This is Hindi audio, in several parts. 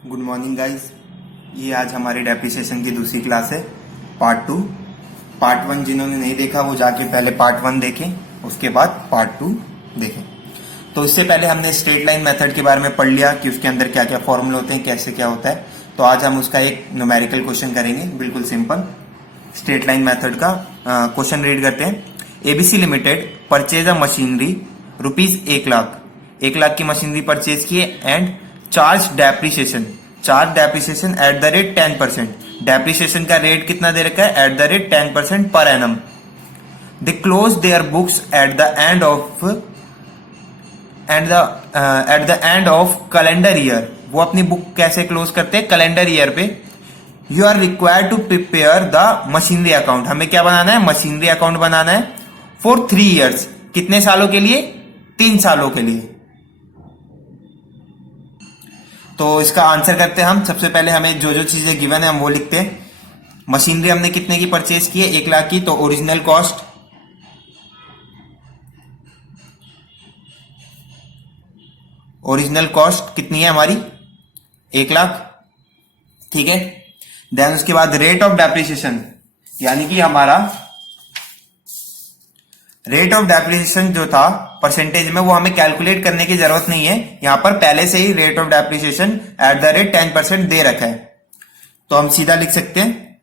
Good morning guys. ये आज हमारी डेप्रिसिएशन की दूसरी क्लास है, पार्ट 2। पार्ट 1 जिन्होंने नहीं देखा वो जाके पहले पार्ट 1 देखें, उसके बाद पार्ट 2 देखें। तो इससे पहले हमने स्ट्रेट लाइन मेथड के बारे में पढ़ लिया कि उसके अंदर क्या क्या फॉर्मूले होते हैं, कैसे क्या होता है। तो आज हम उसका एक न्यूमेरिकल क्वेश्चन करेंगे, बिल्कुल सिंपल स्ट्रेट लाइन मेथड का। क्वेश्चन रीड करते हैं। ABC limited purchase a machinery rupees 1 lakh, 1 lakh की मशीनरी परचेज की and charge depreciation at the rate 10%। Depreciation का रेट कितना दे रखा है? At the rate 10% per annum. They close their books at the end of calendar year. वो अपनी बुक कैसे क्लोज करते हैं? कैलेंडर ईयर पे। You are required to prepare the machinery account. हमें क्या बनाना है? मशीनरी अकाउंट बनाना है फॉर 3 ईयर्स। कितने सालों के लिए? 3 सालों के लिए। तो इसका आंसर करते हैं हम। सबसे पहले हमें जो जो चीजें गिवन है हम वो लिखते हैं। मशीनरी हमने कितने की परचेज की है? 1 लाख की। तो ओरिजिनल कॉस्ट कितनी है हमारी? 1 लाख, ठीक है। देन उसके बाद रेट ऑफ डेप्रिसिएशन, यानी कि हमारा रेट ऑफ डेप्रिसिएशन जो था परसेंटेज में, वो हमें कैलकुलेट करने की जरूरत नहीं है। यहां पर पहले से ही rate of depreciation at the rate 10% दे रखा है। तो हम सीधा लिख सकते हैं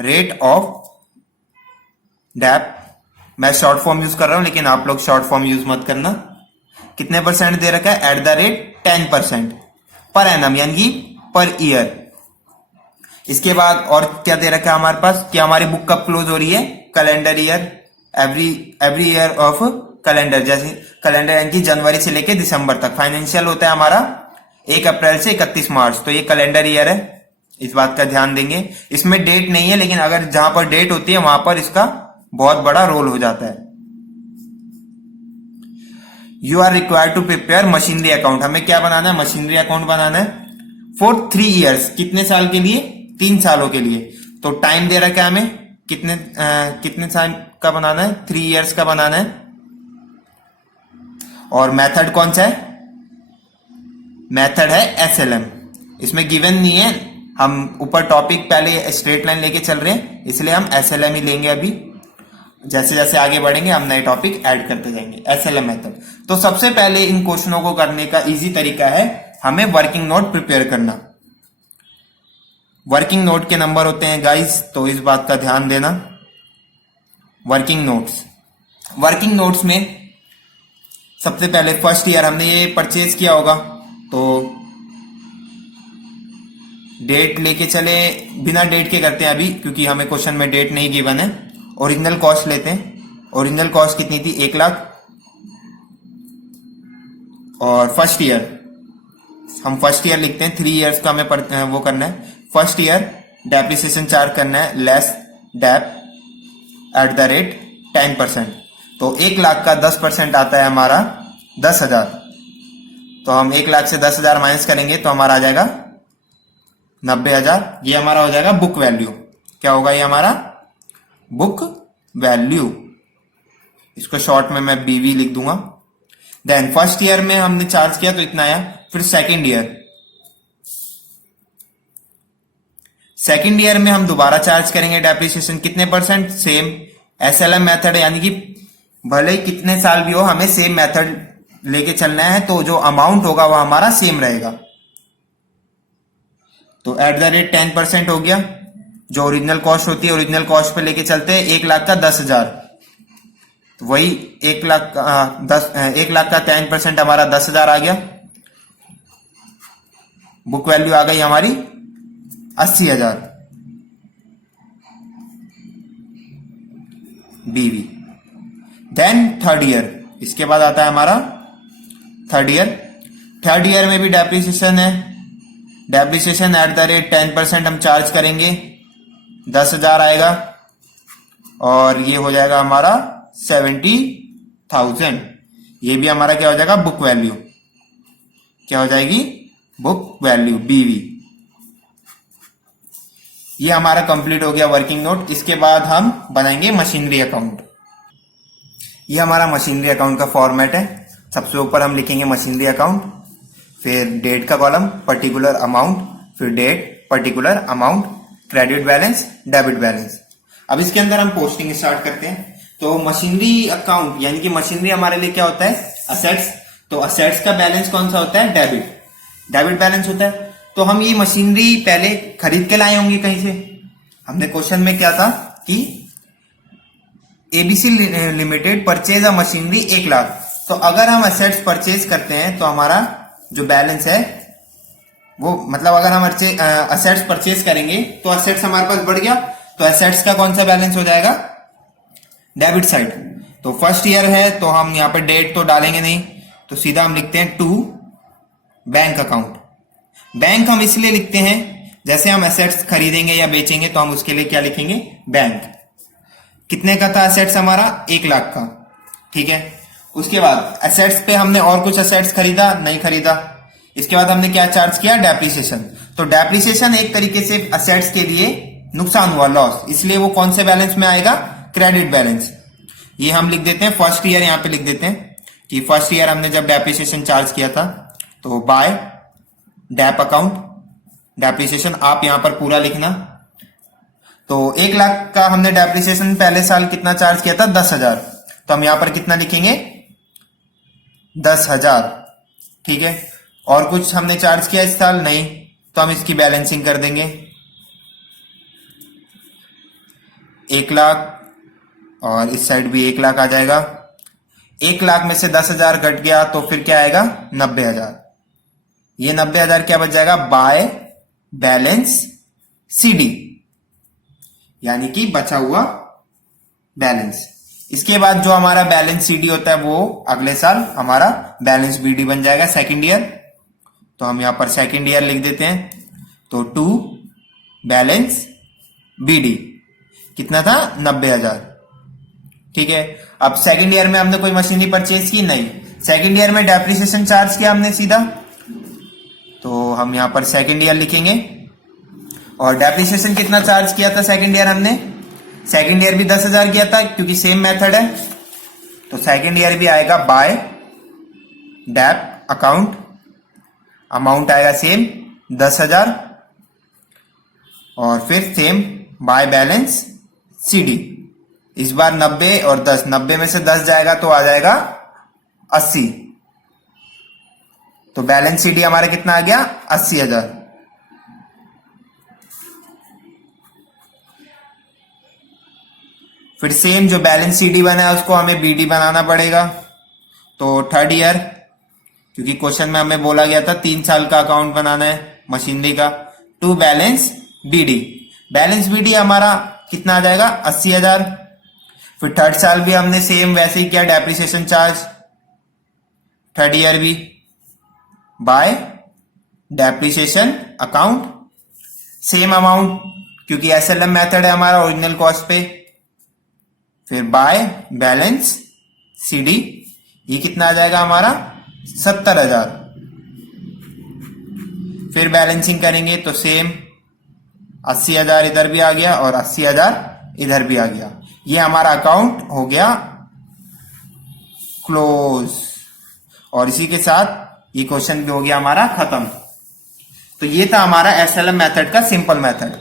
रेट ऑफ डेप। मैं शॉर्ट फॉर्म यूज कर रहा हूं, लेकिन आप लोग शॉर्ट फॉर्म यूज मत करना। कितने परसेंट दे रखा है? At the rate 10% per annum, यानी कि पर ईयर। इसके बाद और क्या दे रखा है हमारे पास कि हमारी बुक कब क्लोज हो रही है? Calendar year, every year of calendar. जैसे कैलेंडर यानी कि जनवरी से लेके दिसंबर तक। फाइनेंशियल होता है हमारा 1 अप्रैल से 31 मार्च। तो ये कैलेंडर ईयर है, इस बात का ध्यान देंगे। इसमें डेट नहीं है, लेकिन अगर जहां पर डेट होती है वहां पर इसका बहुत बड़ा रोल हो जाता है। You are required to prepare machinery account. हमें क्या बनाना है? मशीनरी अकाउंट बनाना है फॉर 3 ईयर्स। कितने साल के लिए? 3 सालों के लिए। तो टाइम दे रखा है हमें कितने साल का बनाना है? 3 ईयर्स का बनाना है। और मेथड कौन सा है? मेथड है एसएलएम। इसमें गिवन नहीं है, हम ऊपर टॉपिक पहले स्ट्रेट लाइन लेके चल रहे हैं, इसलिए हम एसएलएम ही लेंगे। अभी जैसे जैसे आगे बढ़ेंगे हम नए टॉपिक ऐड करते जाएंगे। SLM method. तो सबसे पहले इन क्वेश्चनों को करने का इजी तरीका है हमें वर्किंग नोट प्रिपेयर करना। वर्किंग नोट के नंबर होते हैं गाइस, तो इस बात का ध्यान देना। वर्किंग नोट्स में सबसे पहले फर्स्ट ईयर हमने ये परचेज किया होगा, तो डेट लेके चले। बिना डेट के करते हैं अभी, क्योंकि हमें क्वेश्चन में डेट नहीं गिवन है। ओरिजिनल कॉस्ट लेते हैं। ओरिजिनल कॉस्ट कितनी थी? 1 लाख। और फर्स्ट ईयर, हम फर्स्ट ईयर लिखते हैं। 3 ईयर्स का हमें वो करना है। फर्स्ट ईयर डेप्रिसिएशन चार्ज करना है less dep at the rate 10%। तो 1 लाख का 10% आता है हमारा 10,000। तो हम 1 लाख से 10,000 माइनस करेंगे तो हमारा आ जाएगा 90,000। ये हमारा हो जाएगा बुक वैल्यू। क्या होगा ये हमारा? Book value. इसको शॉर्ट में मैं बीवी लिख दूंगा। देन फर्स्ट ईयर में हमने चार्ज किया तो इतना आया। फिर सेकेंड ईयर में हम दोबारा चार्ज करेंगे डेप्रिसिएशन। कितने परसेंट? सेम एसएलएम मेथड है, यानी कि भले ही कितने साल भी हो हमें सेम मेथड लेके चलना है, तो जो अमाउंट होगा वो हमारा सेम रहेगा। तो एट द रेट 10% हो गया। जो ओरिजिनल कॉस्ट होती है, ओरिजिनल कॉस्ट पे लेके चलते हैं 1 लाख का 10,000। तो वही 1 लाख का 10% हमारा 10,000 आ गया। बुक वैल्यू आ गई हमारी 80,000 बीवी। देन थर्ड ईयर, इसके बाद आता है हमारा थर्ड ईयर में भी डेप्रिसिएशन है। डेप्रिसिएशन एट द रेट 10% हम चार्ज करेंगे, 10,000 आएगा। और ये हो जाएगा हमारा 70,000। ये भी हमारा क्या हो जाएगा? Book value. क्या हो जाएगी? बुक वैल्यू बीवी। ये हमारा कंप्लीट हो गया वर्किंग नोट। इसके बाद हम बनाएंगे मशीनरी अकाउंट। ये हमारा मशीनरी अकाउंट का फॉर्मेट है। सबसे ऊपर हम लिखेंगे मशीनरी अकाउंट, फिर डेट का कॉलम पर्टिकुलर अमाउंट, फिर date particular amount, credit balance, debit balance. अब इसके अंदर हम पोस्टिंग स्टार्ट करते हैं। तो मशीनरी अकाउंट यानी कि मशीनरी हमारे लिए क्या होता है, असेट्स। तो असेट्स का बैलेंस कौन सा होता है, डेबिट बैलेंस होता है। तो हम ये मशीनरी पहले खरीद के लाए होंगे कहीं से। हमने क्वेश्चन में क्या था कि ABC limited purchase a machinery 1 lakh. तो अगर हम असेट्स परचेज करते हैं तो हमारा जो बैलेंस है वो, मतलब अगर हम असेट्स परचेज करेंगे तो असेट्स हमारे पास बढ़ गया, तो असेट्स का कौन सा बैलेंस हो जाएगा, डेबिट साइड। तो फर्स्ट ईयर है तो हम यहाँ पे डेट तो डालेंगे नहीं, तो सीधा हम लिखते हैं टू बैंक अकाउंट। बैंक हम इसलिए लिखते हैं, जैसे हम असेट्स खरीदेंगे या बेचेंगे तो हम उसके लिए क्या लिखेंगे, बैंक। कितने का था असेट्स हमारा, 1 लाख का, ठीक है। उसके बाद असेट्स पे हमने और कुछ असेट्स खरीदा, नहीं खरीदा। इसके बाद हमने क्या चार्ज किया, डेप्रिसिएशन। तो डेप्रिसिएशन एक तरीके से असेट्स के लिए नुकसान हुआ, लॉस, इसलिए वो कौन से बैलेंस में आएगा, क्रेडिट बैलेंस। ये हम लिख देते हैं फर्स्ट ईयर, यहां पे लिख देते हैं कि फर्स्ट ईयर हमने जब डेप्रिसिएशन चार्ज किया था, तो बाय डेप अकाउंट डेप्रिसिएशन, आप यहां पर पूरा लिखना। तो 1 लाख का हमने डेप्रिसिएशन पहले साल कितना चार्ज किया था, 10,000। तो हम यहां पर कितना लिखेंगे, 10,000, ठीक है। और कुछ हमने चार्ज किया इस साल, नहीं, तो हम इसकी बैलेंसिंग कर देंगे। 1 लाख और इस साइड भी 1 लाख आ जाएगा। 1 लाख में से 10,000 घट गया तो फिर क्या आएगा, 90,000। ये 90,000 क्या बच जाएगा, बाय बैलेंस सीडी, यानी कि बचा हुआ बैलेंस। इसके बाद जो हमारा बैलेंस सीडी होता है वो अगले साल हमारा बैलेंस बीडी बन जाएगा, सेकंड ईयर। तो हम यहां पर सेकंड ईयर लिख देते हैं। तो टू बैलेंस बीडी कितना था, 90,000, ठीक है। अब सेकंड ईयर में हमने कोई मशीनरी परचेज की, नहीं। सेकंड ईयर में डेप्रिसिएशन चार्ज किया हमने सीधा, तो हम यहां पर सेकंड ईयर लिखेंगे। और डेप्रिसिएशन कितना चार्ज किया था सेकंड ईयर हमने, सेकंड ईयर भी 10,000 किया था, क्योंकि सेम मेथड है। तो सेकंड ईयर भी आएगा बाय डेप अकाउंट, अमाउंट आएगा सेम 10,000, और फिर सेम बाय बैलेंस सीडी। इस बार 90 और 10, 90 में से 10 जाएगा तो आ जाएगा 80। तो बैलेंस सीडी हमारा कितना आ गया, 80,000। फिर सेम जो बैलेंस सीडी बना है उसको हमें बीडी बनाना पड़ेगा। तो थर्ड ईयर, क्योंकि क्वेश्चन में हमें बोला गया था 3 साल का अकाउंट बनाना है मशीनरी का, to balance BD. Balance BD हमारा कितना आ जाएगा, 80,000। फिर थर्ड साल भी हमने सेम वैसे ही किया, डेप्रिसिएशन चार्ज, थर्ड ईयर भी bye depreciation account, same amount, क्योंकि एसएलएम मेथड है हमारा ओरिजिनल कॉस्ट पे। फिर बाय बैलेंस सीडी, ये कितना आ जाएगा हमारा, 70,000। फिर बैलेंसिंग करेंगे तो सेम 80,000 इधर भी आ गया और 80,000 इधर भी आ गया। ये हमारा अकाउंट हो गया क्लोज। और इसी के साथ ये क्वेश्चन भी हो गया हमारा खत्म। तो ये था हमारा एसएलएम मेथड का सिंपल मेथड।